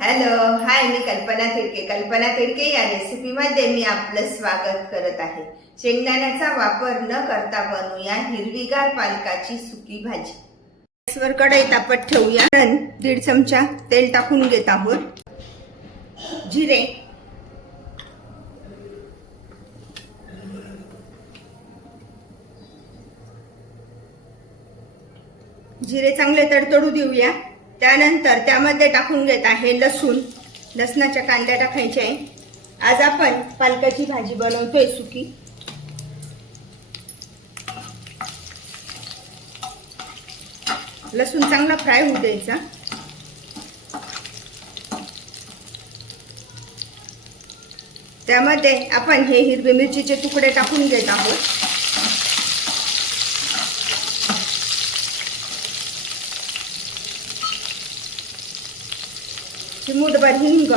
Hello hi मी कल्पना तिडके कल्पना तिडके या रेसिपीमध्ये मी आपलं स्वागत करत आहे. शेंगदाण्याचा वापर न करता बनवूया हिरवीगार पालकाची सुकी भाजी. गॅसवर कढई तापत ठेवूया. नंतर दीड चमचा तेल टाकून घेत आहोत. जिरे. जिरे चांगले तडतडू देऊया. त्यानंतर त्यामध्ये टाकून घेत आहे लसूण. लसणाच्या कांद्या टाकायच्या आहे. आज आपण पालकाची भाजी बनवतोय सुकी. लसूण चांगला फ्राय होऊ द्यायचा. त्यामध्ये आपण हे हिरवी मिरचीचे तुकडे टाकून घेत आहोत. चिमूटभर हिंग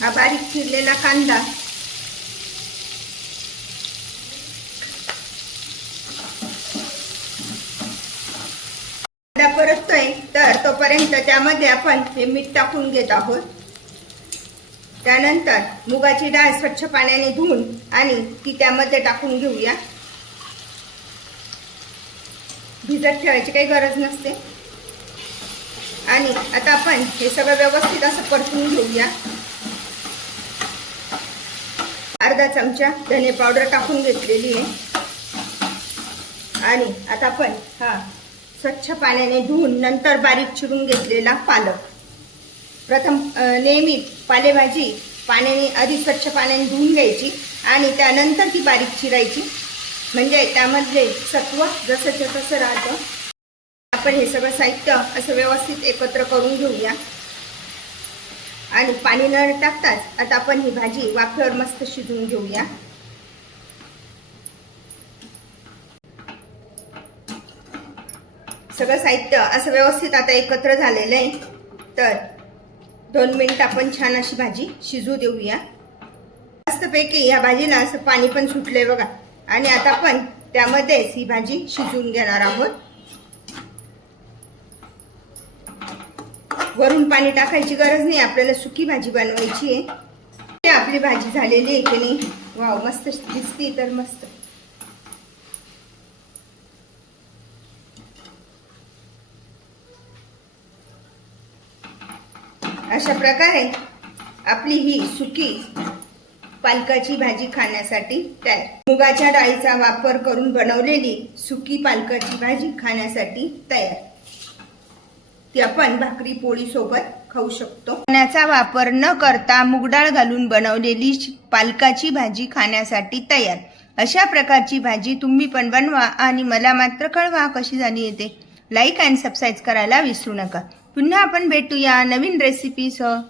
हा बारीक चिरलेला कांदा. कांदा परततोय तर तोपर्यंत त्यामध्ये आपण हे मीठ टाकून घेत आहोत. त्यानंतर मुगाची डाळ स्वच्छ पाण्याने धुवून आणि ती त्यामध्ये टाकून घेऊया. भिजत ठेवायची काही गरज नसते. आणि आता आपण हे सगळं व्यवस्थित असं परतून घेऊया. अर्धा चमचा धने पावडर टाकून घेतलेली आहे. आणि आता आपण हा स्वच्छ पाण्याने धुवून नंतर बारीक चिरून घेतलेला पालक. प्रथम नेहमी पालेभाजी पाण्याने आधी स्वच्छ पाण्याने धुवून घ्यायची आणि त्यानंतर ती बारीक चिरायची. म्हणजे त्यामध्ये सत्व जसंच्या तसं राहतं. आपण हे सगळं साहित्य असं व्यवस्थित एकत्र करून घेऊया. आणि पाणी न टाकताच आता आपण ही भाजी वाफेवर मस्त शिजवून घेऊया. सगळं साहित्य असं व्यवस्थित आता एकत्र झालेलं आहे. तर दोन मिनिट आपण छान अशी भाजी शिजू देऊया. मस्तपैकी या भाजीला असं पाणी पण सुटलंय बघा. आणि आता आपण त्यामध्येच ही भाजी शिजवून घेणार आहोत. वरून पाणी टाकायची गरज नाही आपल्याला सुकी भाजी बनवायची आहे. ते आपली भाजी झालेली आहे की नाही? वाव मस्त दिसती तर मस्त. अशा प्रकारे आपली ही सुकी पालकाची भाजी खाण्यासाठी तयार. मुगाच्या डाळीचा वापर करून बनवलेली सुकी पालकाची भाजी खाण्यासाठी तयार. ती आपण भाकरी पोळी सोबत खाऊ शकतो. पाण्याचा वापर न करता मुगडाळ घालून बनवलेली पालकाची भाजी खाण्यासाठी तयार. अशा प्रकारची भाजी तुम्ही पण बनवा आणि मला मात्र कळवा कशी झाली येते लाईक अँड सबस्क्राईब करायला विसरू नका. पुन्हा आपण भेटूया नवीन रेसिपीसह